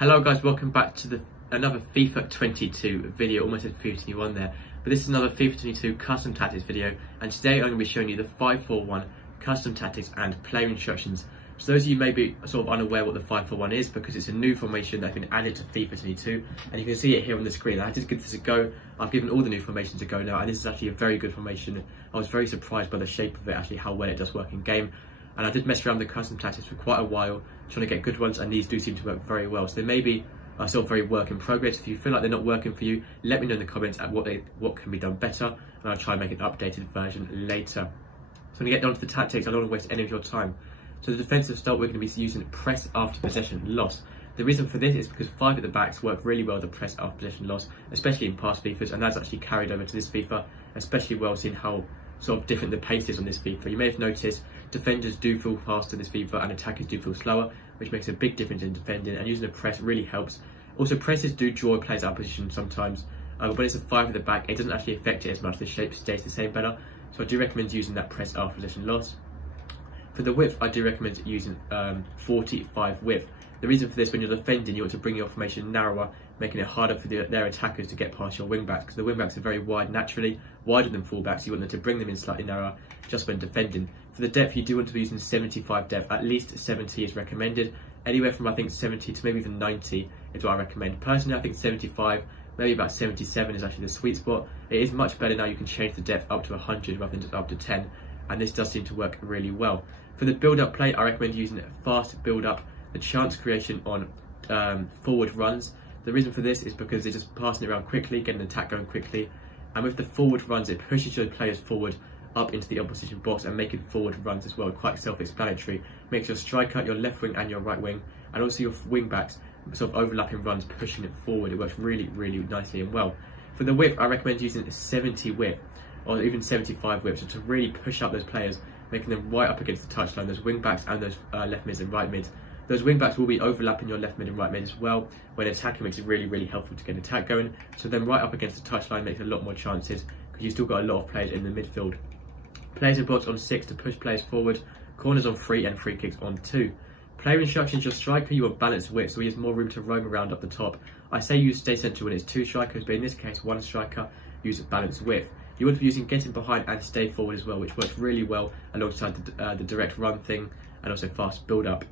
Hello guys, welcome back to another FIFA 22 video. Almost said FIFA 21 there, but this is another FIFA 22 custom tactics video, and today I'm going to be showing you the 5-4-1 custom tactics and player instructions. So those of you may be sort of unaware what the 5-4-1 is, because it's a new formation that's been added to FIFA 22, and you can see it here on the screen. I had to give this a go. I've given all the new formations a go now, and this is actually a very good formation. I was very surprised by the shape of it, actually how well it does work in game. And I did mess around with the custom tactics for quite a while, trying to get good ones, and these do seem to work very well. So they may be still very work in progress. If you feel like they're not working for you, let me know in the comments at what can be done better, and I'll try and make an updated version later. So I'm going to get down to the tactics. I don't want to waste any of your time. So the defensive start, we're going to be using press after possession loss. The reason for this is because 5 at the backs work really well with the press after possession loss, especially in past FIFAs, and that's actually carried over to this FIFA, especially well, seeing how sort of different the pace is on this FIFA. You may have noticed defenders do feel faster this FIFA and attackers do feel slower, which makes a big difference in defending, and using a press really helps. Also, presses do draw players out of position sometimes, but when it's a 5 at the back, it doesn't actually affect it as much. The shape stays the same better, so I do recommend using that press after possession loss. For the width, I do recommend using 45 width. The reason for this, when you're defending, you want to bring your formation narrower, making it harder for their attackers to get past your wing backs, because the wing backs are very wide naturally, wider than fullbacks. You want them to bring them in slightly narrower just when defending. For the depth, you do want to be using 75 depth. At least 70 is recommended. Anywhere from I think 70 to maybe even 90 is what I recommend. Personally, I think 75, maybe about 77 is actually the sweet spot. It is much better now. You can change the depth up to 100 rather than just up to 10, and this does seem to work really well. For the build-up play, I recommend using fast build-up, the chance creation on forward runs. The reason for this is because they're just passing it around quickly, getting an attack going quickly, and with the forward runs, it pushes your players forward up into the opposition box and making forward runs as well. Quite self-explanatory. Makes your striker, your left wing and your right wing, and also your wing backs sort of overlapping runs, pushing it forward. It works really, really nicely and well. For the width, I recommend using 70 width or even 75 width, so to really push up those players, making them right up against the touchline, those wing backs and those left mids and right mids. Those wing backs will be overlapping your left mid and right mid as well when attacking, which is really, really helpful to get an attack going. So then right up against the touchline makes a lot more chances, because you've still got a lot of players in the midfield. Players in box on 6 to push players forward, corners on 3 and free kicks on 2. Player instructions, your striker, you want balanced width, so he has more room to roam around up the top. I say use stay central when it's 2 strikers, but in this case 1 striker, use balanced width. You want to be using getting behind and stay forward as well, which works really well alongside the direct run thing and also fast build up.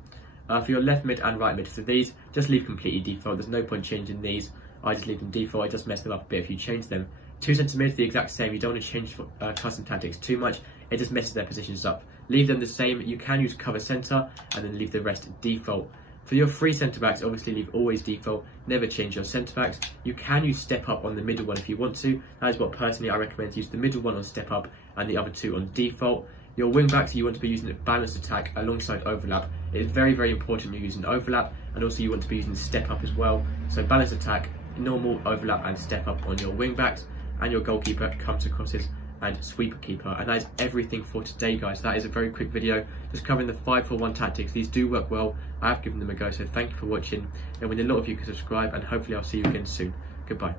For your left mid and right mid, for these, just leave completely default. There's no point changing these. I just leave them default. It does mess them up a bit if you change them. 2 centre mids, the exact same. You don't want to change custom tactics too much. It just messes their positions up. Leave them the same. You can use cover centre and then leave the rest default. For your 3 centre backs, obviously leave always default. Never change your centre backs. You can use step up on the middle one if you want to. That is what personally I recommend. Use the middle one on step up and the other 2 on default. Your wing backs, you want to be using a balanced attack alongside overlap. It is very, very important you're using overlap, and also you want to be using step up as well. So balanced attack, normal, overlap and step up on your wing backs, and your goalkeeper comes to crosses and sweeper keeper. And that is everything for today, guys. That is a very quick video just covering the 5-4-1 tactics. These do work well. I have given them a go, so thank you for watching, and with a lot of you can subscribe, and hopefully I'll see you again soon. Goodbye.